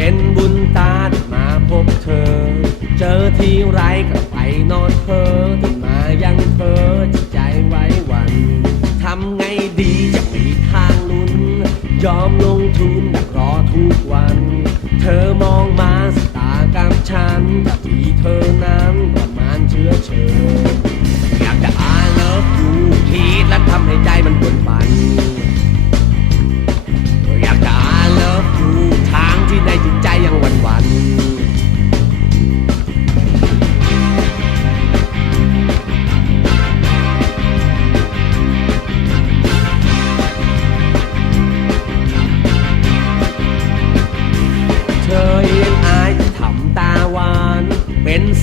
เป็นบุญตาที่มาพบเธอ เจอทีไรก็ไปนอนเพ้อถึงมายังเธอจิตใจไว้วันทำไงดีจะมีทางลุ้น ยอมลงทุนรอทุกวัน เธอมองมาสตากับฉันแต่ที่เธอนั้นประมาณเชื่อเชิอยากจะอ่านเลิฟอยู่ทีและทำให้ใจมันปวนปัน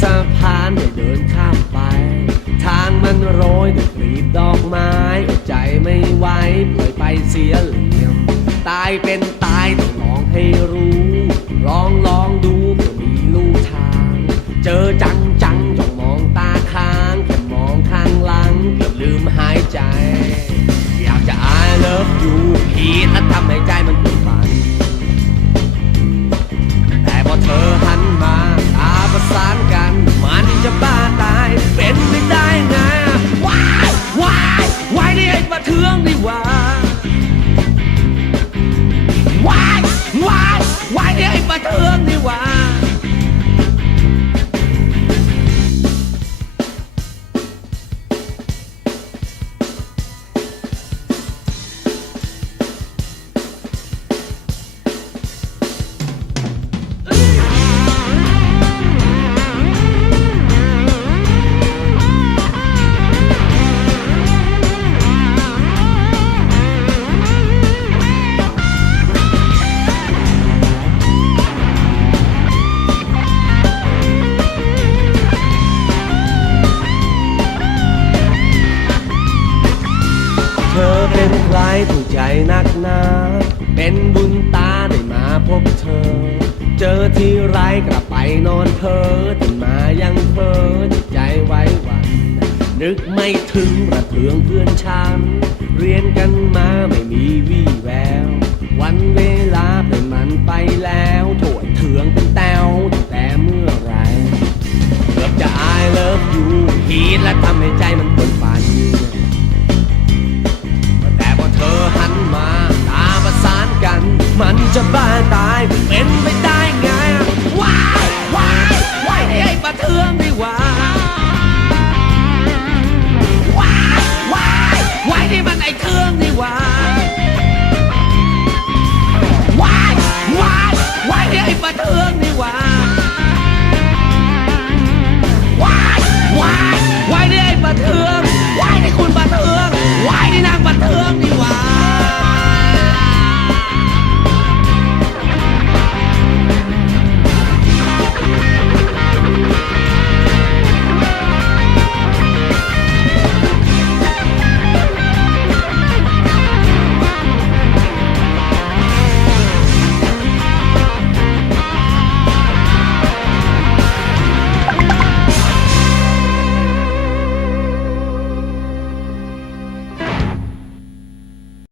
สะพานได้เดินข้ามไป ทางมันโรยด้วยกลีบดอกไม้อดใจไม่ไหวปล่อยไปเสียเหลี่ยม ตายเป็นตายต้องลองให้รู้ ลองลองดูายนี่ไอ้ประเทืองดีหว่า วายวายวายนี่ไอ้มาเทือง ถูกใจนักหนา เป็นบุญตาได้มาพบเธอ เจอที่ไรกลับไปนอนเพ้อตื่นมายังเพ้อจิตใจไว้หวัน นึกไม่ถึงประเทืองเพื่อนฉัน เรียนกันมาไม่มีวี่แวว วันเวลาเป็นมันไปแล้วโถดเถืองเป็นแต้วแต่เมื่อไรเกือบจะ I love you คิดและทำให้ใจมัน มันจะบ้าตายเป็นไม่ได้ไงว้ายว้ายว้ายไอ้ปลาเทืองดีว่าว้ายว้ายว้ายนี่มันไอ้เทืองดีว่าว้ายว้ายว้ายไอ้ปลาเทืองดีว่า